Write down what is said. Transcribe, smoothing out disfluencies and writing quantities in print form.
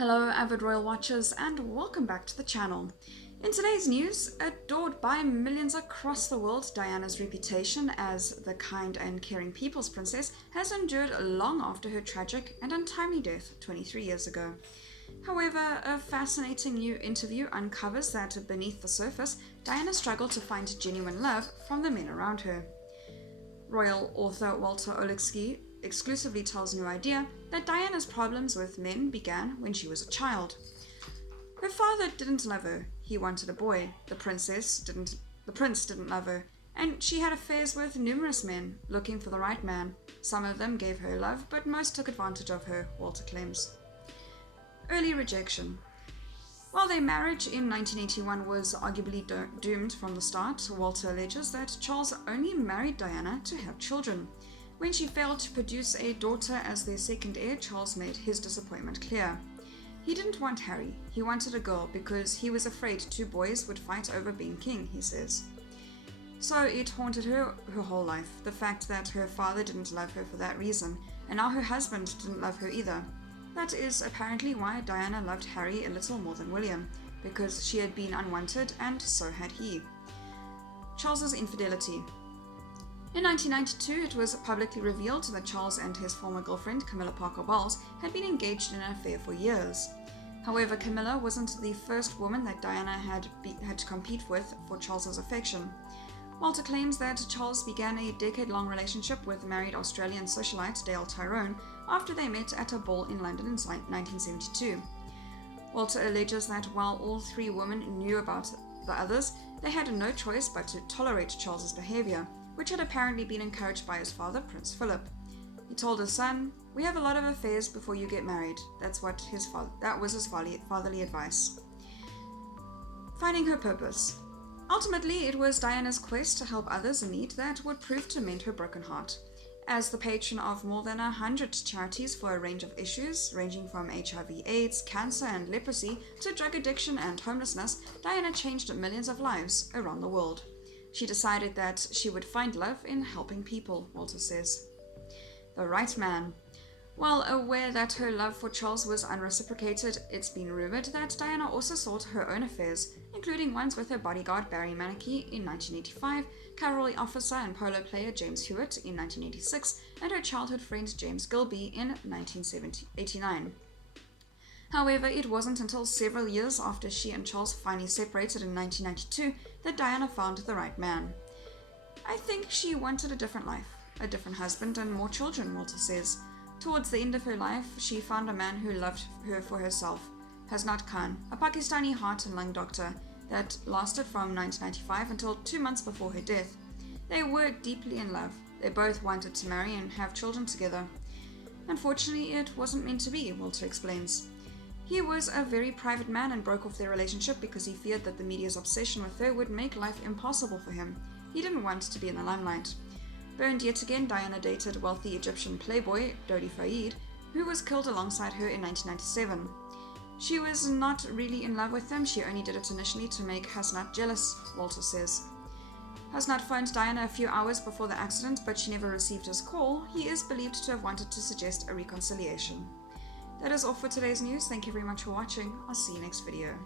Hello avid royal watchers and welcome back to the channel. In today's news, adored by millions across the world, Diana's reputation as the kind and caring people's princess has endured long after her tragic and untimely death 23 years ago. However, a fascinating new interview uncovers that beneath the surface, Diana struggled to find genuine love from the men around her. Royal author Walter Oleksky exclusively tells New Idea that Diana's problems with men began when she was a child. Her father didn't love her. He wanted a boy. The prince didn't love her, and she had affairs with numerous men looking for the right man. Some of them gave her love, but most took advantage of her, Walter claims. Early rejection. While their marriage in 1981 was arguably doomed from the start, Walter alleges that Charles only married Diana to have children. When she failed to produce a daughter as their second heir, Charles made his disappointment clear. He didn't want Harry, he wanted a girl because he was afraid two boys would fight over being king, he says. So it haunted her whole life, the fact that her father didn't love her for that reason, and now her husband didn't love her either. That is apparently why Diana loved Harry a little more than William, because she had been unwanted and so had he. Charles's infidelity. In 1992, it was publicly revealed that Charles and his former girlfriend, Camilla Parker Bowles, had been engaged in an affair for years. However, Camilla wasn't the first woman that Diana had to compete with for Charles's affection. Walter claims that Charles began a decade-long relationship with married Australian socialite Dale Tyrone after they met at a ball in London in 1972. Walter alleges that while all three women knew about the others, they had no choice but to tolerate Charles's behavior, which had apparently been encouraged by his father, Prince Philip. He told his son, "We have a lot of affairs before you get married." That was his fatherly advice. Finding her purpose. Ultimately, it was Diana's quest to help others in need that would prove to mend her broken heart. As the patron of more than 100 charities for a range of issues, ranging from HIV/AIDS, cancer and leprosy to drug addiction and homelessness, Diana changed millions of lives around the world. She decided that she would find love in helping people, Walter says. The right man. While aware that her love for Charles was unreciprocated, it's been rumored that Diana also sought her own affairs, including ones with her bodyguard Barry Manicky in 1985, cavalry officer and polo player James Hewitt in 1986, and her childhood friend James Gilby in 1989. However, it wasn't until several years after she and Charles finally separated in 1992 that Diana found the right man. "I think she wanted a different life, a different husband and more children," Walter says. Towards the end of her life, she found a man who loved her for herself, Hasnat Khan, a Pakistani heart and lung doctor that lasted from 1995 until 2 months before her death. They were deeply in love. They both wanted to marry and have children together. Unfortunately, it wasn't meant to be, Walter explains. He was a very private man and broke off their relationship because he feared that the media's obsession with her would make life impossible for him. He didn't want to be in the limelight. Burned yet again, Diana dated wealthy Egyptian playboy Dodi Fayed, who was killed alongside her in 1997. She was not really in love with him, she only did it initially to make Hasnat jealous, Walter says. Hasnat phoned Diana a few hours before the accident, but she never received his call. He is believed to have wanted to suggest a reconciliation. That is all for today's news. Thank you very much for watching. I'll see you next video.